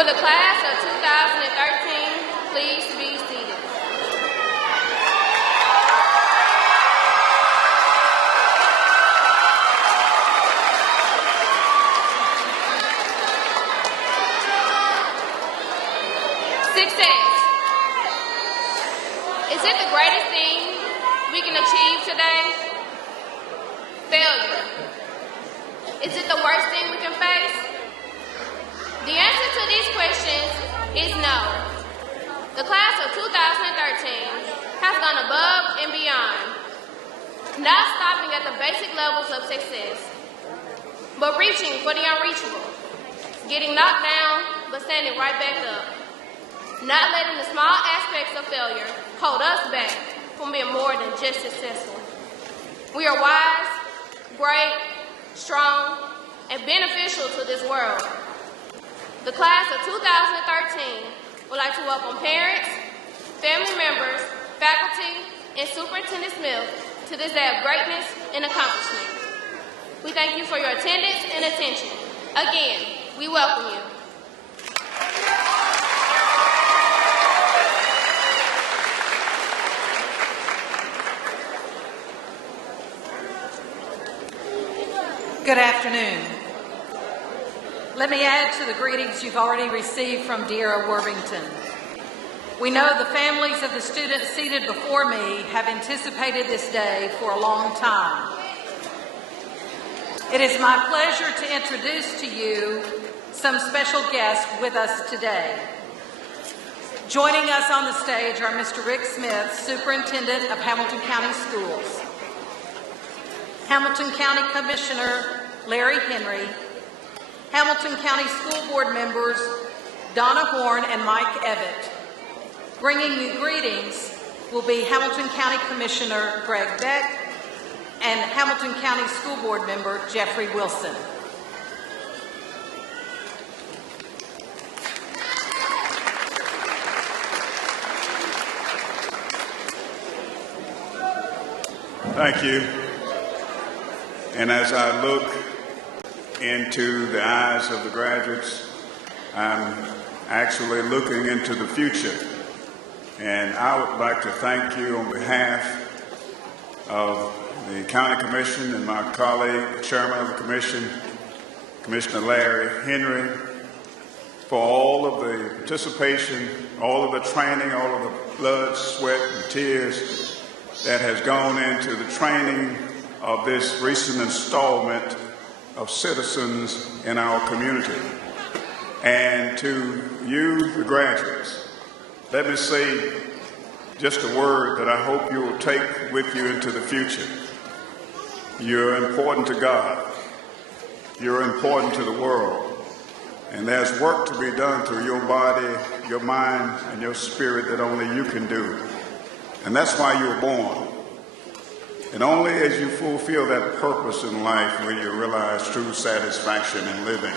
Will the class of 2013 please be seated? Success. Is it the greatest thing we can achieve today? Failure. Is it the worst thing we can face? The answer to these questions is no. The class of 2013 has gone above and beyond, not stopping at the basic levels of success, but reaching for the unreachable, getting knocked down, but standing right back up, not letting the small aspects of failure hold us back from being more than just successful. We are wise, great, strong, and beneficial to this world. The class of 2013 would like to welcome parents, family members, faculty, and Superintendent Smith to this day of greatness and accomplishment. We thank you for your attendance and attention. Again, we welcome you. Good afternoon. Let me add to the greetings you've already received from Deira Worthington. We know the families of the students seated before me have anticipated this day for a long time. It is my pleasure to introduce to you some special guests with us today. Joining us on the stage are Mr. Rick Smith, Superintendent of Hamilton County Schools, Hamilton County Commissioner Larry Henry, Hamilton County School Board members Donna Horn and Mike Evett. Bringing you greetings will be Hamilton County Commissioner Greg Beck and Hamilton County School Board member Jeffrey Wilson. Thank you. And as I look into the eyes of the graduates, I'm actually looking into the future. And I would like to thank you on behalf of the County Commission and my colleague, Chairman of the Commission, Commissioner Larry Henry, for all of the participation, all of the training, all of the blood, sweat, and tears that has gone into the training of this recent installment of citizens in our community. And to you, the graduates, let me say just a word that I hope you will take with you into the future. You're important to God. You're important to the world. And there's work to be done through your body, your mind, and your spirit that only you can do. And that's why you were born. And only as you fulfill that purpose in life will you realize true satisfaction in living.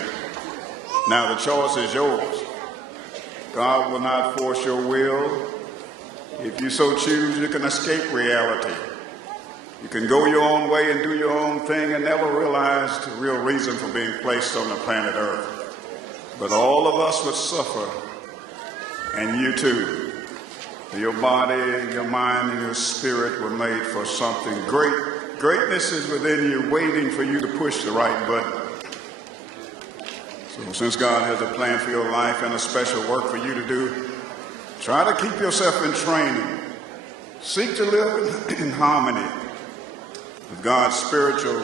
Now the choice is yours. God will not force your will. If you so choose, you can escape reality. You can go your own way and do your own thing and never realize the real reason for being placed on the planet Earth. But all of us would suffer, and you too. Your body, your mind, and your spirit were made for something great. Greatness is within you, waiting for you to push the right button. So since God has a plan for your life and a special work for you to do, try to keep yourself in training. Seek to live in harmony with God's spiritual,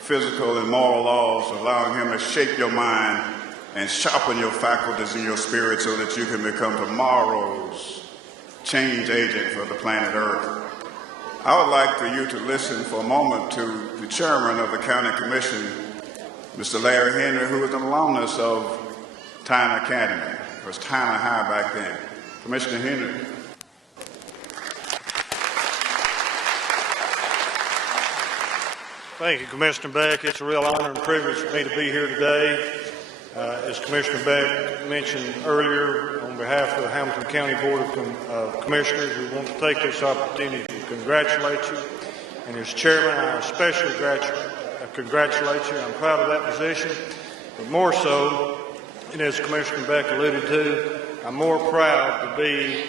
physical, and moral laws, allowing Him to shape your mind and sharpen your faculties and your spirit so that you can become tomorrow's change agent for the planet Earth. I would like for you to listen for a moment to the chairman of the County Commission, Mr. Larry Henry, who is an alumnus of Tyner Academy. It was Tyner High back then. Commissioner Henry. Thank you, Commissioner Beck. It's a real honor and privilege for me to be here today. As Commissioner Beck mentioned earlier, on behalf of the Hamilton County Board of Commissioners, we want to take this opportunity to congratulate you. And as chairman, I especially congratulate you. I'm proud of that position, but more so, And as Commissioner Beck alluded to, I'm more proud to be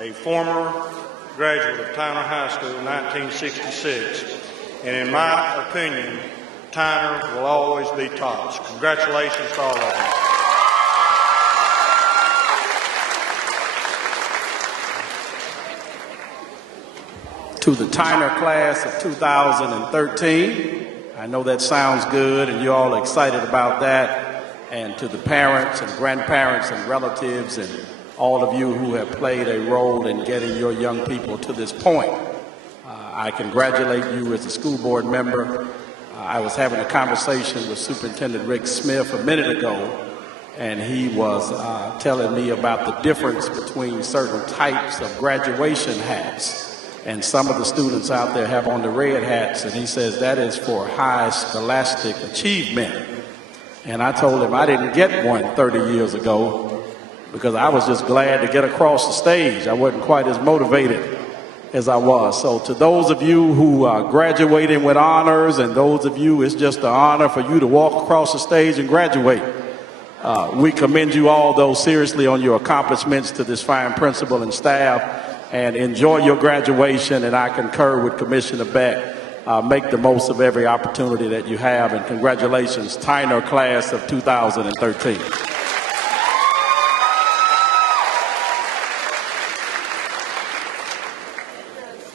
a former graduate of Tyner High School in 1966. And in my opinion, Tyner will always be tops. Congratulations to all of you. To the Tyner class of 2013, I know that sounds good and you're all excited about that. And to the parents and grandparents and relatives and all of you who have played a role in getting your young people to this point, I congratulate you as a school board member. I was having a conversation with Superintendent Rick Smith a minute ago, and he was telling me about the difference between certain types of graduation hats. And some of the students out there have on the red hats, and he says that is for high scholastic achievement. And I told him I didn't get one 30 years ago because I was just glad to get across the stage. I wasn't quite as motivated as I was. So to those of you who are graduating with honors, and those of you, it's just an honor for you to walk across the stage and graduate. We commend you all, though, seriously on your accomplishments to this fine principal and staff. And enjoy your graduation, and I concur with Commissioner Beck. Make the most of every opportunity that you have, and congratulations, Tyner class of 2013.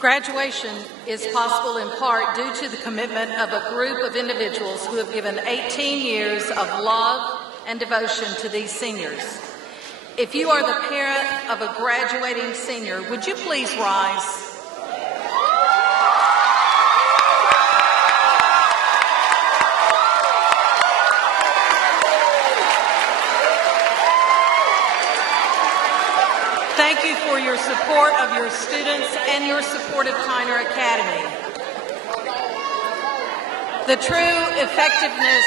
Graduation is possible in part due to the commitment of a group of individuals who have given 18 years of love and devotion to these seniors. If you are the parent of a graduating senior, would you please rise? Thank you for your support of your students and your support of Tyner Academy. The true effectiveness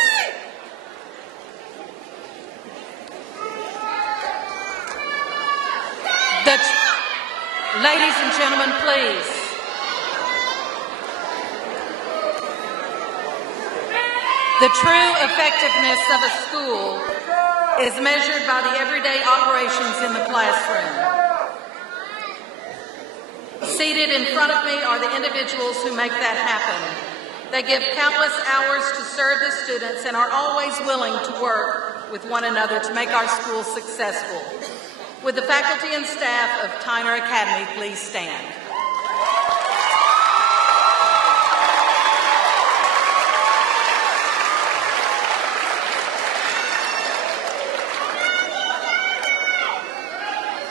Ladies and gentlemen, please. The true effectiveness of a school is measured by the everyday operations in the classroom. Seated in front of me are the individuals who make that happen. They give countless hours to serve the students and are always willing to work with one another to make our school successful. Would the faculty and staff of Tyner Academy please stand?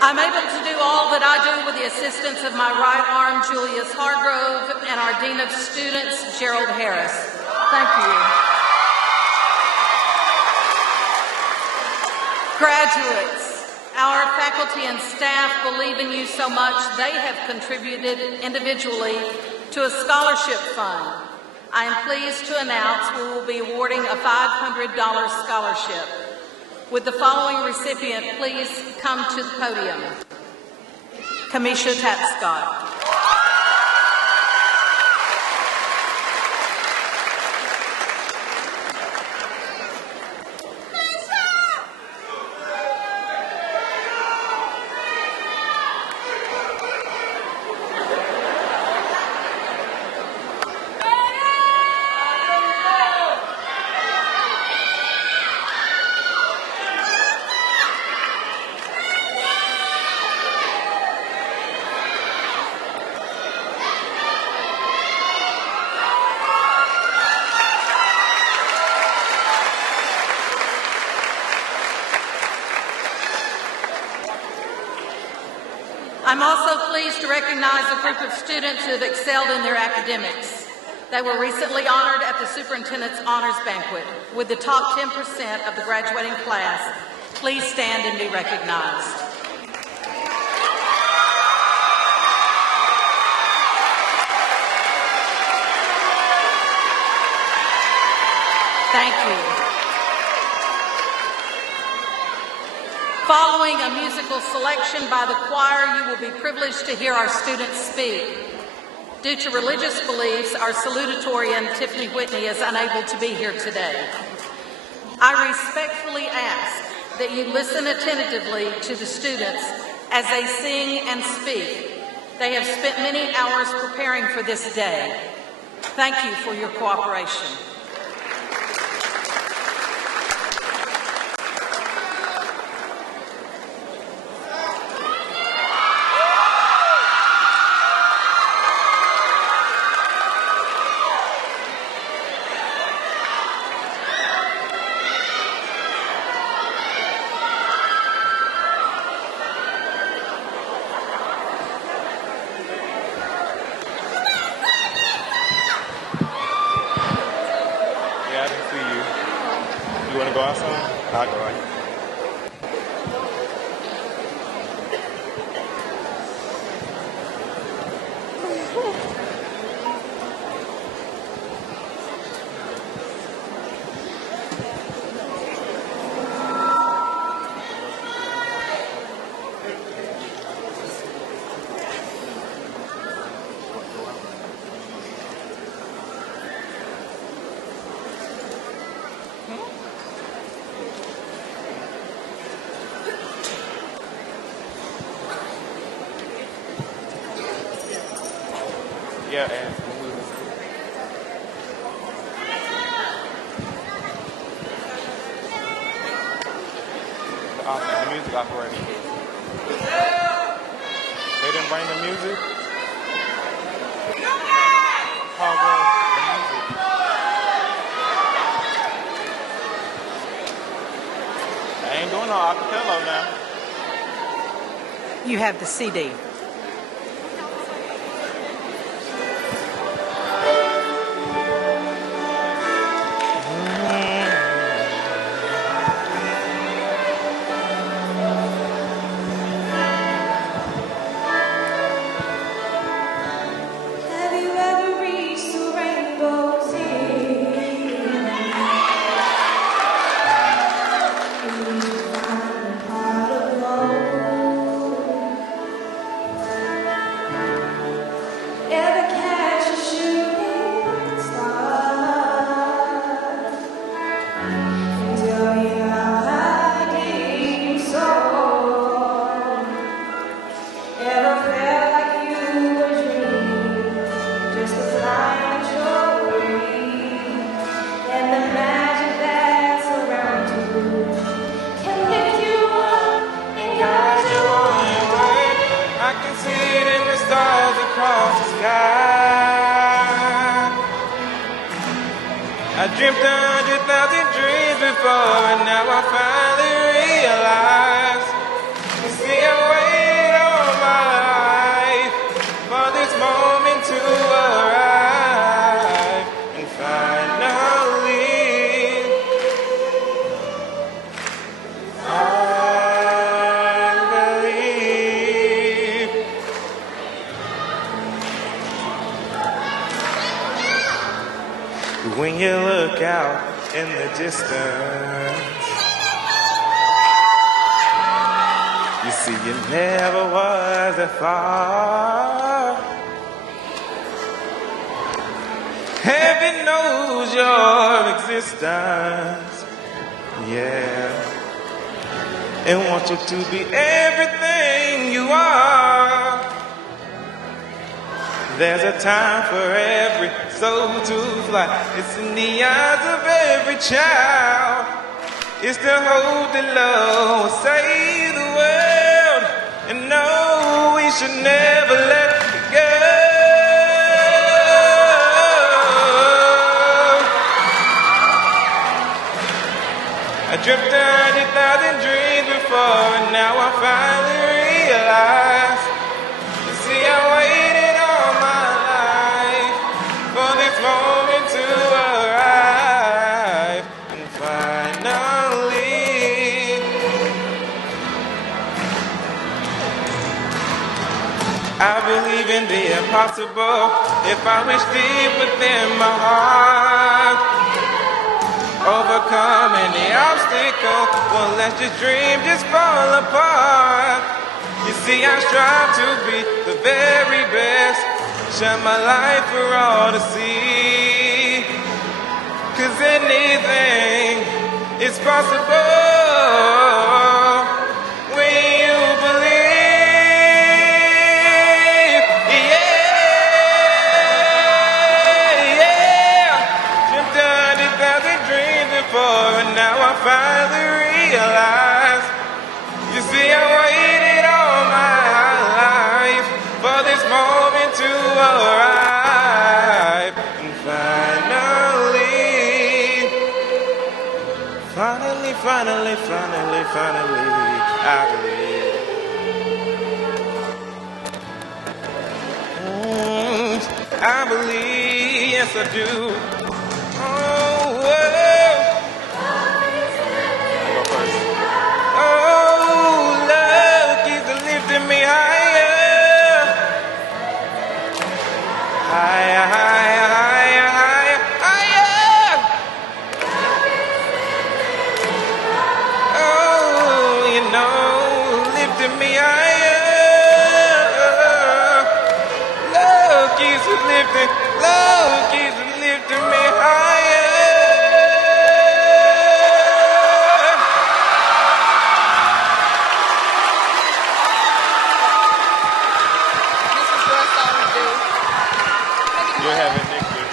I'm able to do all that I do with the assistance of my right arm, Julius Hargrove, and our Dean of Students, Gerald Harris. Thank you. Graduates, our faculty and staff believe in you so much they have contributed individually to a scholarship fund. I am pleased to announce we will be awarding a $500 scholarship. Would the following recipient please come to the podium? Kamisha Tapscott. I'm also pleased to recognize a group of students who have excelled in their academics. They were recently honored at the Superintendent's Honors Banquet with the top 10% of the graduating class. Please stand and be recognized. Thank you. Following a musical selection by the choir, you will be privileged to hear our students speak. Due to religious beliefs, our salutatorian, Tiffany Whitney, is unable to be here today. I respectfully ask that you listen attentively to the students as they sing and speak. They have spent many hours preparing for this day. Thank you for your cooperation. Yeah, I didn't see you. You want to go outside? I'll go right. Yeah, and the music operator. They didn't bring the music? How about the music? I ain't doing no acapella now. You have the CD. Have you ever reached the rainbow's end? And you find a pot of gold? Ever catch a shooting star? And tell me how high did you soar? Ever felt like you were dreaming, just to fly on your wing, and the magic that's around you can lift you up and guide you on? I can see it in the stars across the sky. I dreamt 100,000 dreams before, and now I finally realize. You see, I waited all my life for this moment to arrive, and finally, I believe. When you look out in the distance, you see you never was that far. Heaven knows your existence, yeah, and wants you to be everything you are. There's a time for every soul to fly. It's in the eyes of every child. It's the hope that love will save the world. And no, we should never let it go. I dreamt 100,000 dreams before, and now I finally realize. You see, I waited all my life for this moment to arrive, and finally, I believe in the impossible. If I wish deep within my heart, overcome any obstacle, won't let your dream just fall apart. You see, I strive to be the very best, share my life for all to see. 'Cause anything is possible. when you believe. Yeah, yeah. Dreamt 100,000 dreams before, and now I finally realize. You see, I waited all my life for this moment to arrive, and finally, I believe. I believe, yes I do. Oh, well. I go first. Oh, love keeps lifting me higher, higher, higher, higher, higher, higher. Oh, you know, lifting me higher. Love keeps lifting me higher. You'll have it next week.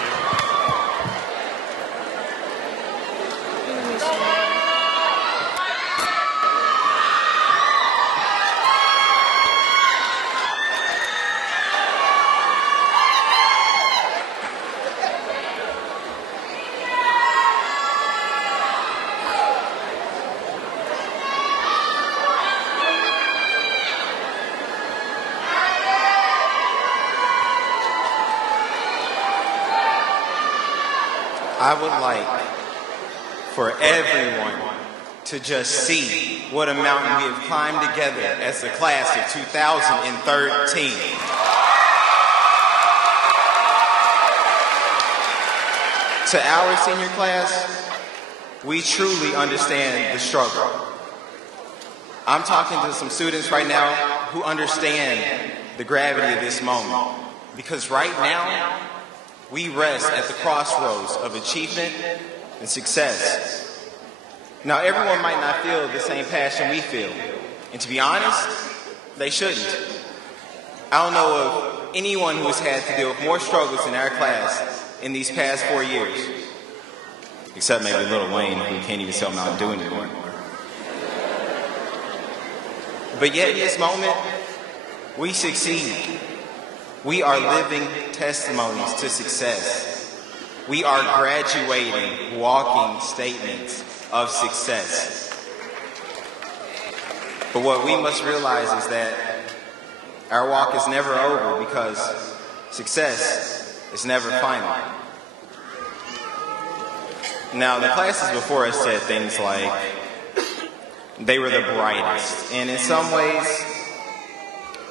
I would like for everyone to just see what a mountain we have climbed together as the class of 2013. To our senior class, we truly understand the struggle. I'm talking to some students right now who understand the gravity of this moment, because right now, we rest at the crossroads of achievement and success. Now, everyone might not feel the same passion we feel, and to be honest, they shouldn't. I don't know of anyone who's had to deal with more struggles in our class in these past 4 years, except maybe Lil Wayne, who can't even tell him not to do anymore. But yet, in this moment, we succeed. We are living testimonies to success. We are graduating, walking statements of success. But what we must realize is that our walk is never over, because success is never final. Now, the classes before us said things like they were the brightest, and in some ways,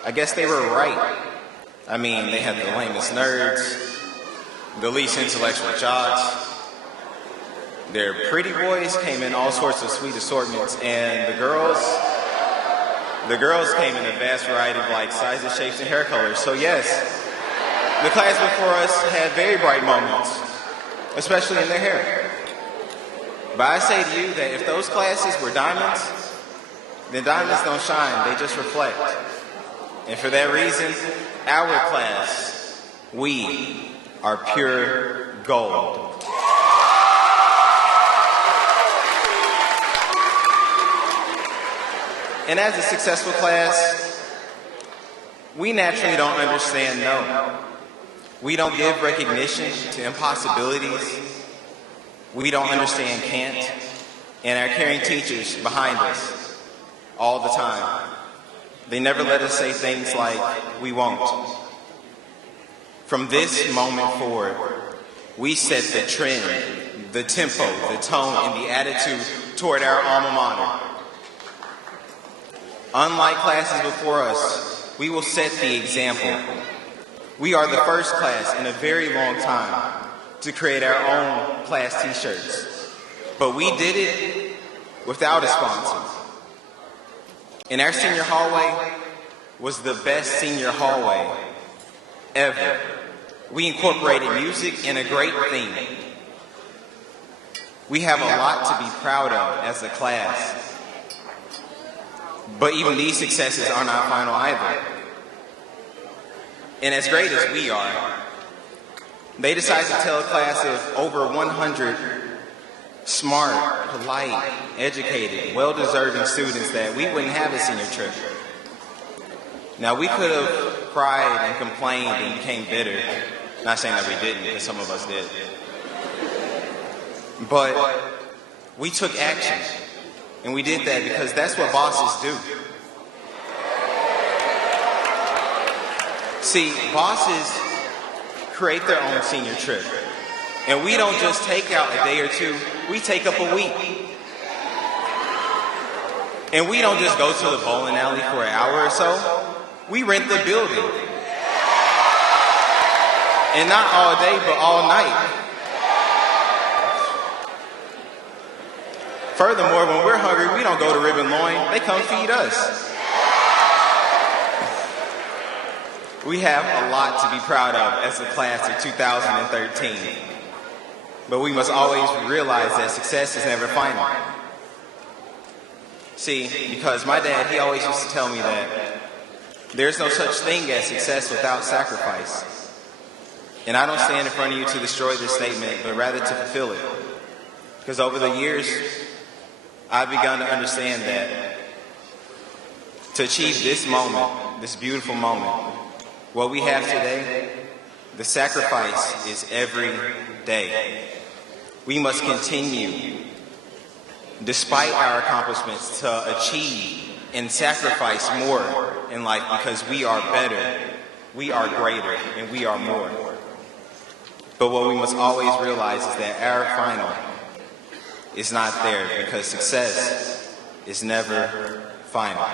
I guess they were right. I mean, they had the lamest nerds, the least intellectual jocks. Their pretty boys came in all sorts of sweet assortments, and the girls came in a vast variety of like sizes, shapes, and hair colors. So yes, the class before us had very bright moments, especially in their hair. But I say to you that if those classes were diamonds, then diamonds don't shine, they just reflect. And for that reason, our class, we are pure gold. And as a successful class, we naturally don't understand no. We don't give recognition to impossibilities. We don't understand can't. And our caring teachers behind us all the time, they never let us say things like, we won't. From this moment forward, we set the trend, the tempo, the tone, and the attitude toward our alma mater. Unlike classes before us, we will set the example. We are the first class in a very long time to create our own class t-shirts. But we did it without a sponsor. And our senior hallway was the best senior hallway ever. We incorporated music and a great theme. We have a lot to be proud of as a class. But even these successes are not final either. And as great as we are, they decided to tell a class of over 100 smart, polite, educated, well-deserving students that we wouldn't have a senior trip. Now, we could have cried and complained and became bitter. Not saying that we didn't, because some of us did. But we took action. And we did that because that's what bosses do. See, bosses create their own senior trip. And we don't just take out a day or two, we take up a week. And we don't just go to the bowling alley for an hour or so. We rent the building. And not all day, but all night. Furthermore, when we're hungry, we don't go to Rib and Loin. They come feed us. We have a lot to be proud of as the class of 2013. But we must always realize that success is never final. See, because my dad, he always used to tell me that there's no such thing as success without sacrifice. And I don't stand in front of you to destroy this statement, but rather to fulfill it. Because over the years, I've begun to understand that to achieve this moment, this beautiful moment, what we have today, the sacrifice is every day. We must continue, despite our accomplishments, to achieve and sacrifice more in life because we are better, we are greater, and we are more. But what we must always realize is that our final is not there because success is never final.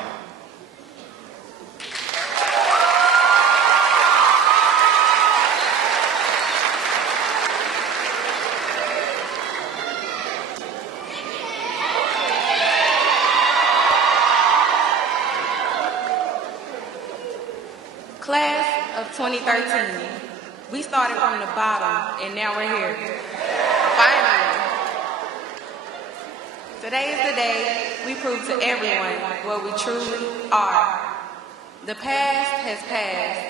Class of 2013, we started from the bottom and now we're here. Finally. Today is the day we prove to everyone what we truly are. The past has passed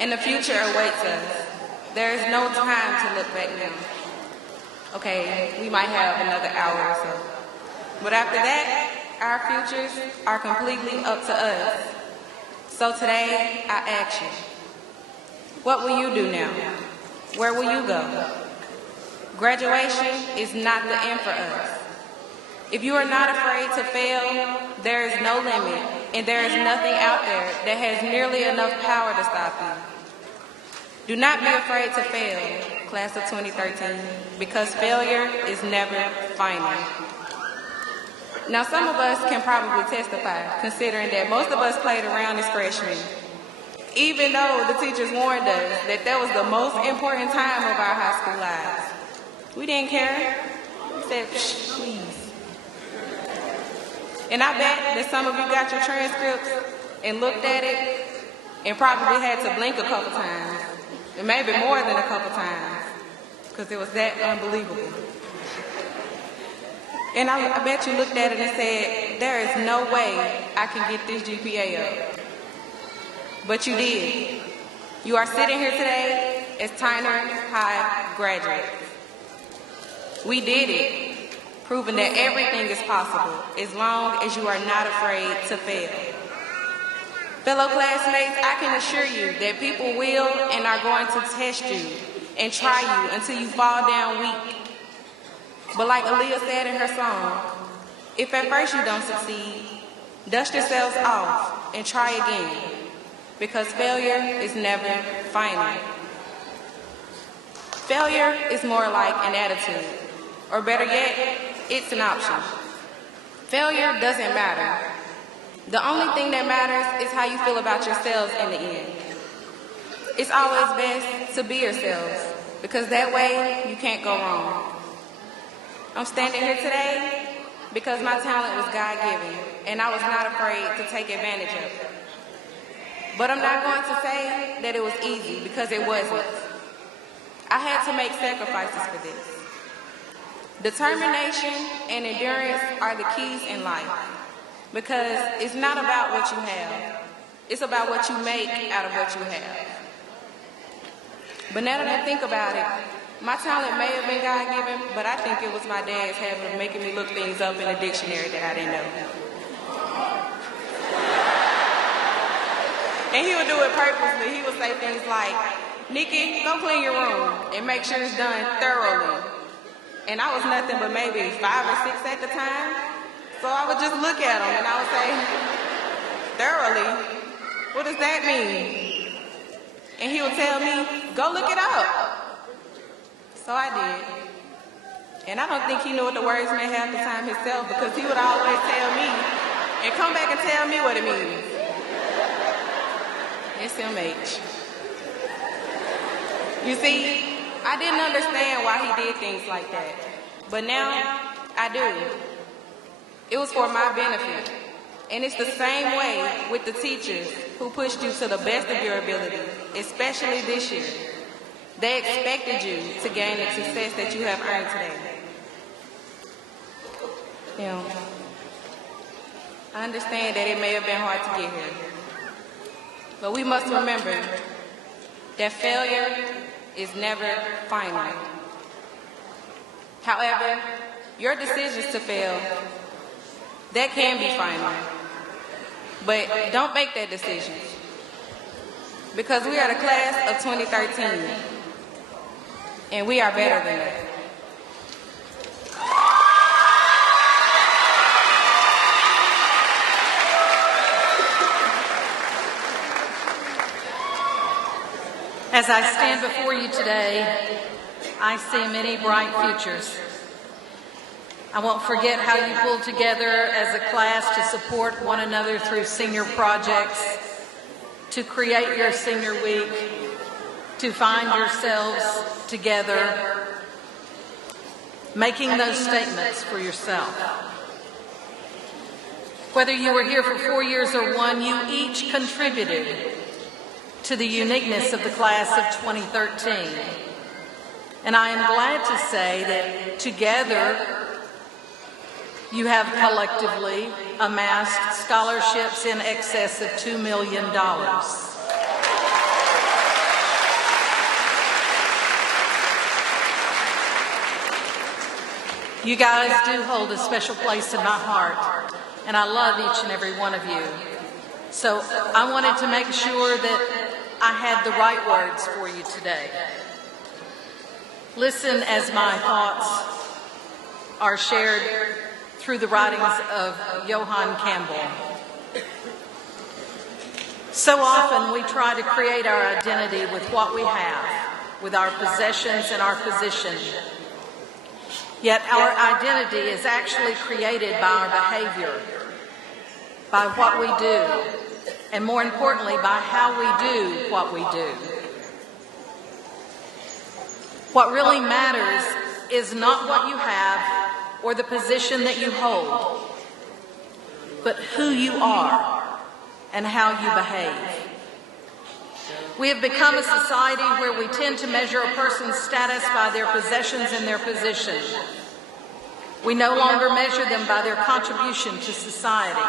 and the future awaits us. There is no time to look back now. Okay, we might have another hour or so. But after that, our futures are completely up to us. So today, I ask you, what will you do now? Where will you go? Graduation is not the end for us. If you are not afraid to fail, there is no limit, and there is nothing out there that has nearly enough power to stop you. Do not be afraid to fail, class of 2013, because failure is never final. Now, some of us can probably testify, considering that most of us played around as freshmen, even though the teachers warned us that that was the most important time of our high school lives. We didn't care. We said, "Shh, please." And I bet that some of you got your transcripts and looked at it and probably had to blink a couple times, and maybe more than a couple times, because it was that unbelievable. And I bet you looked at it and said, there is no way I can get this GPA up. But you did. You are sitting here today as Tyner High graduates. We did it, proving that everything is possible as long as you are not afraid to fail. Fellow classmates, I can assure you that people will and are going to test you and try you until you fall down weak. But like Aaliyah said in her song, if at first you don't succeed, dust yourselves off and try again, because failure is never final. Failure is more like an attitude, or better yet, it's an option. Failure doesn't matter. The only thing that matters is how you feel about yourselves in the end. It's always best to be yourselves, because that way you can't go wrong. I'm standing here today because my talent was God-given, and I was not afraid to take advantage of it. But I'm not going to say that it was easy, because it wasn't. I had to make sacrifices for this. Determination and endurance are the keys in life. Because it's not about what you have. It's about what you make out of what you have. But now that I think about it, my talent may have been God-given, but I think it was my dad's habit of making me look things up in a dictionary that I didn't know. And he would do it purposely. He would say things like, Nikki, go clean your room and make sure it's done thoroughly. And I was nothing but maybe 5 or 6 at the time. So I would just look at him and I would say, thoroughly? What does that mean? And he would tell me, go look it up. So I did. And I don't think he knew what the words meant half the time himself, because he would always tell me and come back and tell me what it means. SMH. You see, I didn't understand why he did things like that. But now, I do. It was for my benefit. And it's the same way with the teachers who pushed you to the best of your ability, especially this year. They expected you to gain the success that you have earned today. I understand that it may have been hard to get here. But we must remember that failure is never final. However, your decisions to fail, that can be final. But don't make that decision. Because we are the class of 2013. And we are better than that. As I stand before you today, I see many bright futures. I won't forget how you pulled together as a class to support one another through senior projects, to create your senior week, to find yourselves together, making those statements for yourself. Whether you were here for 4 years or 1, you each contributed to the uniqueness of the class of 2013. And I am glad to say that together you have collectively amassed scholarships in excess of $2 million. You guys do hold a special place in my heart, and I love each and every one of you. So I wanted to make sure that I had the right words for you today. Listen as my thoughts are shared through the writings of Johann Campbell. So often we try to create our identity with what we have, with our possessions and our position. Yet our identity is actually created by our behavior, by what we do, and more importantly, by how we do what we do. What really matters is not what you have or the position that you hold, but who you are and how you behave. We have become a society where we tend to measure a person's status by their possessions and their position. We no longer measure them by their contribution to society.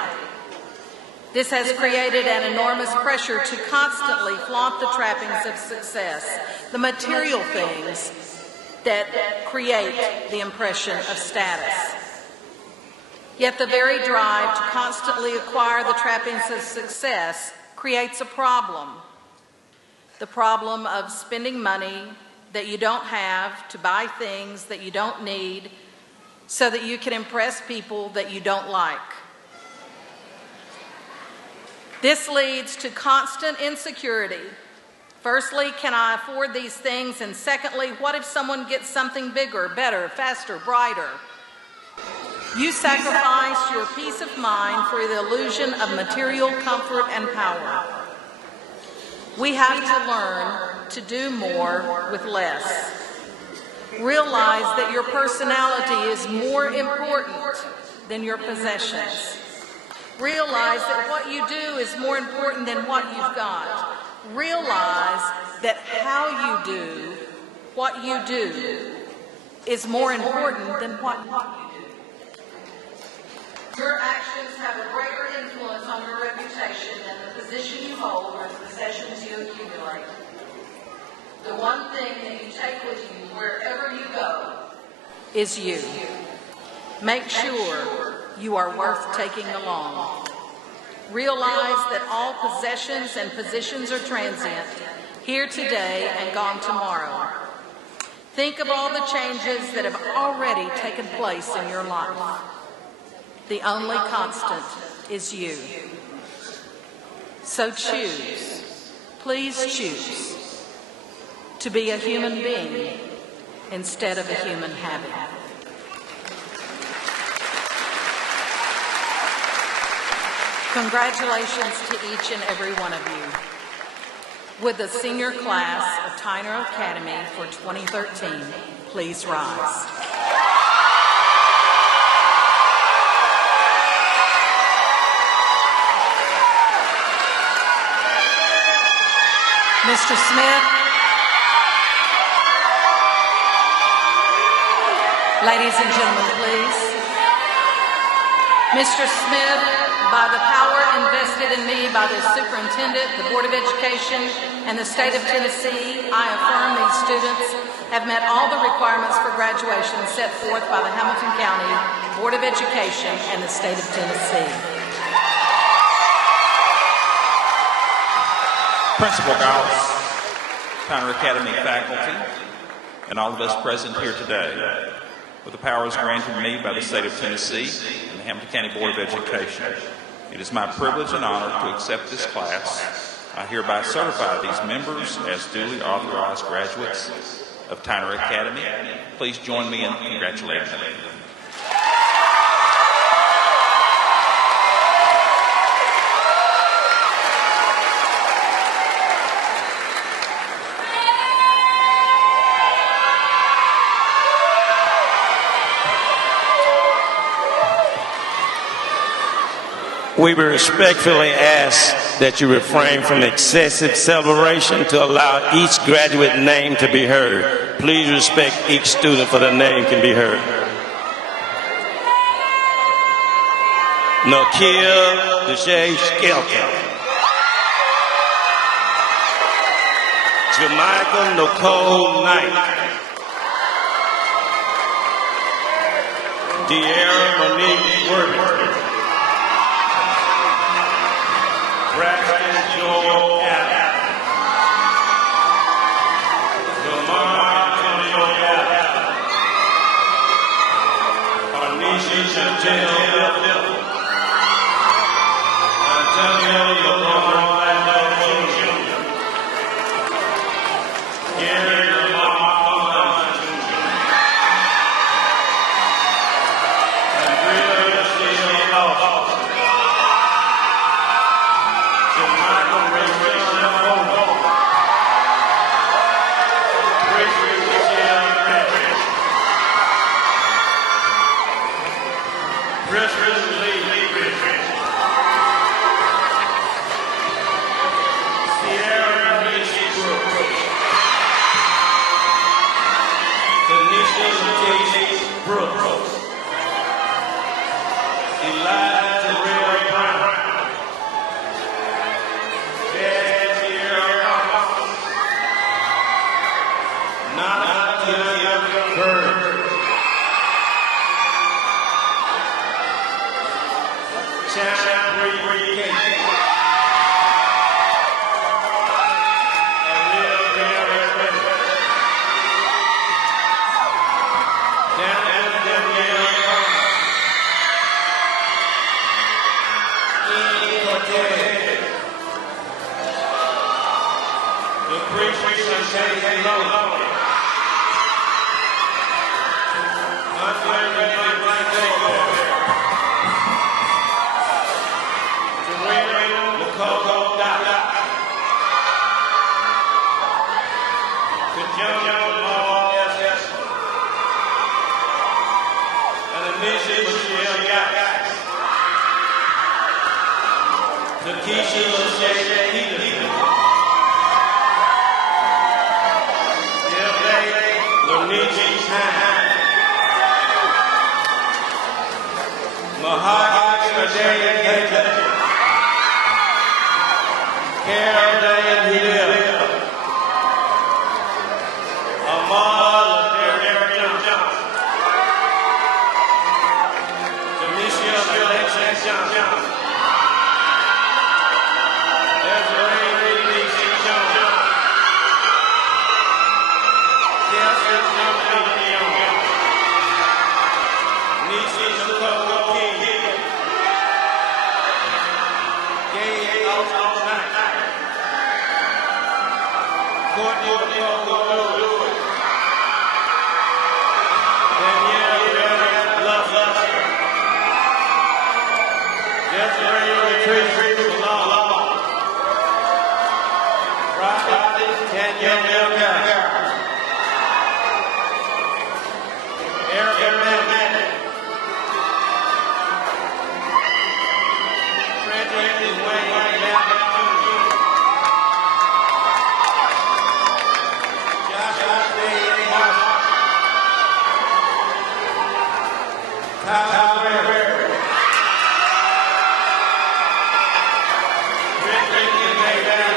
This has created an enormous pressure to constantly flaunt the trappings of success, the material things that create the impression of status. Yet the very drive to constantly acquire the trappings of success creates a problem. The problem of spending money that you don't have to buy things that you don't need so that you can impress people that you don't like. This leads to constant insecurity. Firstly, can I afford these things? And secondly, what if someone gets something bigger, better, faster, brighter? You sacrifice your peace of mind for the illusion of material comfort and power. We have to learn to do more with less. Realize that your personality is more important than your possessions. Realize that what you do is more important than what you've got. Realize that how you do what you do is more important than what you do. Your actions have a greater influence on your reputation than the position you hold or the possessions you accumulate. The one thing that you take with you wherever you go is you. Make sure you are worth taking along. Realize that all possessions and positions are transient, here today and gone tomorrow. Think of all the changes that have already taken place in your life. The only constant is you. So choose, please choose, to be a human being instead of a human habit. Congratulations to each and every one of you. Would the senior class of Tyner Academy for 2013 please rise? Mr. Smith, ladies and gentlemen, please. Mr. Smith, by the power invested in me by the Superintendent, the Board of Education, and the State of Tennessee, I affirm these students have met all the requirements for graduation set forth by the Hamilton County Board of Education and the State of Tennessee. Principal Gauss, Tyner Academy faculty, and all of us present here today, with the powers granted me by the State of Tennessee and the Hamilton County Board of Education, it is my privilege and honor to accept this class. I hereby certify these members as duly authorized graduates of Tyner Academy. Please join me in congratulating them. We respectfully ask that you refrain from excessive celebration to allow each graduate name to be heard. Please respect each student for their name can be heard. Nakia Deshae Skelton. Jamaica Nicole Knight. De'Ara Monique Worthington. Braxton Joel Allen. Lamar Antonio Allen. Arnisha Chantel Bethel. Antonio LeBron Lando Jr. Gary Lamar Thomas Jr. Andrea Lucia Lawson. Dan Hill. Amar Derek Johnson. Tanisha Alexis Johnson. Desiree Lacey Johnson. Kelsey Dominique Johnson. Nisha Nicole King. Gay Austin Knight. Courtney Nicole Lewis. Danielle Love. Desiree Patrice Law. Robert Danielle Melgar. Erica Manning. Frederick Wayne Lambert Jr. Joshua Day Marshall. Tyler Rivera. Brittany Mayberry.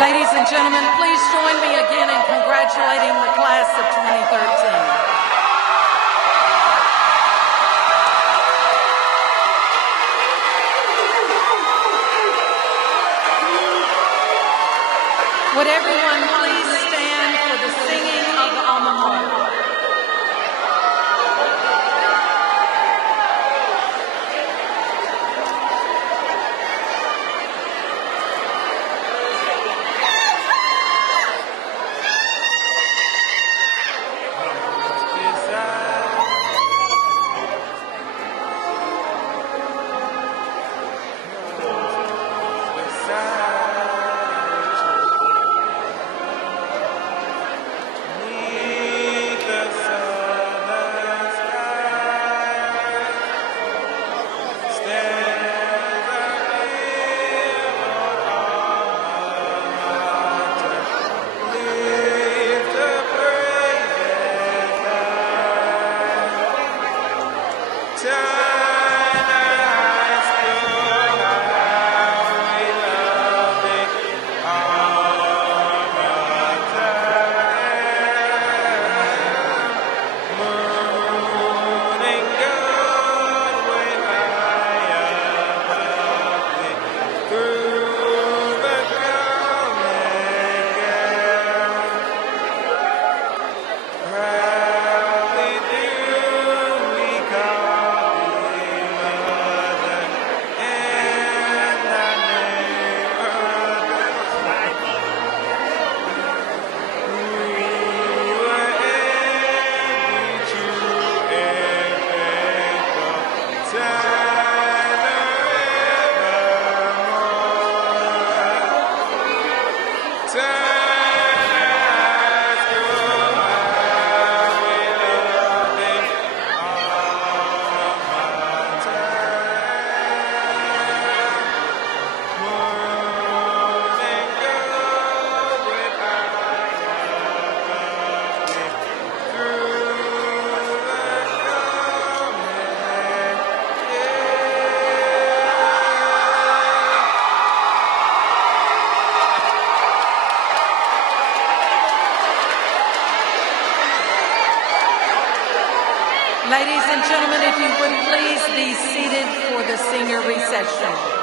Ladies and gentlemen, please join me again in congratulating the class of 2013. Would everyone please stand for the singing of the alma mater? Ladies and gentlemen, if you would please be seated for the senior reception.